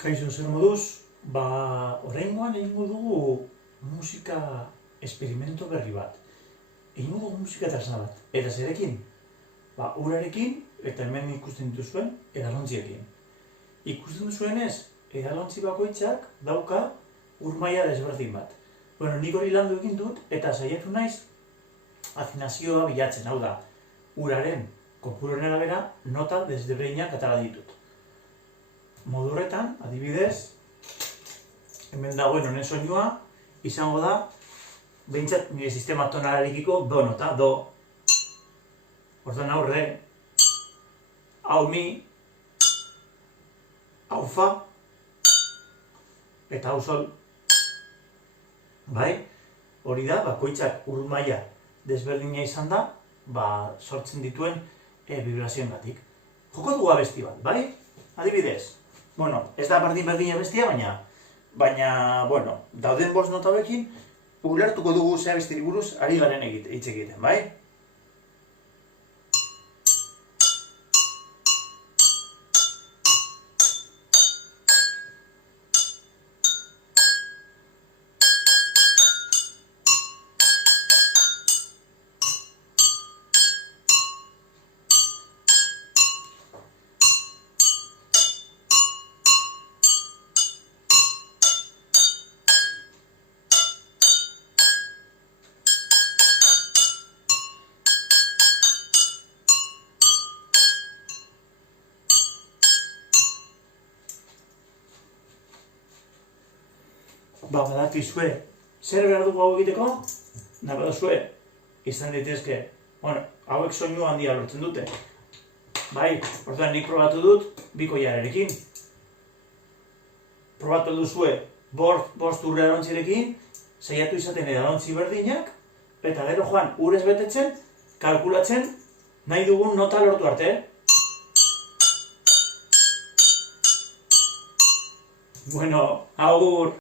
Kaixo, zer moduz, oraingoan egingo dugu musika experimento berri bat. Egingo dugu musika tresna bat. Eta zerekin? Urarekin eta hemen ikusten dituzuen edalontziekin. Ikusten duzuenez, edalontzi bakoitzak dauka ur maila desberdin bat. Nik hori landu egin dut eta saiatu naiz afinazioa bilatzen, hau da, uraren kopuruaren arabera nota desberdinak atera ditut. Modu horretan, adibidez, hemen dagoen honen soinua izango da, behintzat nire sistema tonalarekiko do nota, do. Orduan hau re, hau mi, hau fa, eta hau sol. Bai, hori da, bakoitzak ur maila desberdina izan da, sortzen dituen vibrazioengatik. Joko dugu abesti bat, bai? Adibidez. Ez da berdin abestia, baina, dauden bost nota hauekin, ulertuko dugu ze abestiri buruz ari garen hitz egiten, bai? Badakizue, zer behar dugu hau egiteko? Badakizue, izan ditezke, hauek soinu handia lortzen dute. Bai, orduan nik probatu dut bikoiarekin. Probatu duzue bost ur edalontzirekin, saiatu izaten edalontzi berdinak, eta gero joan urez betetzen, kalkulatzen, nahi dugun nota lortu arte. Agur!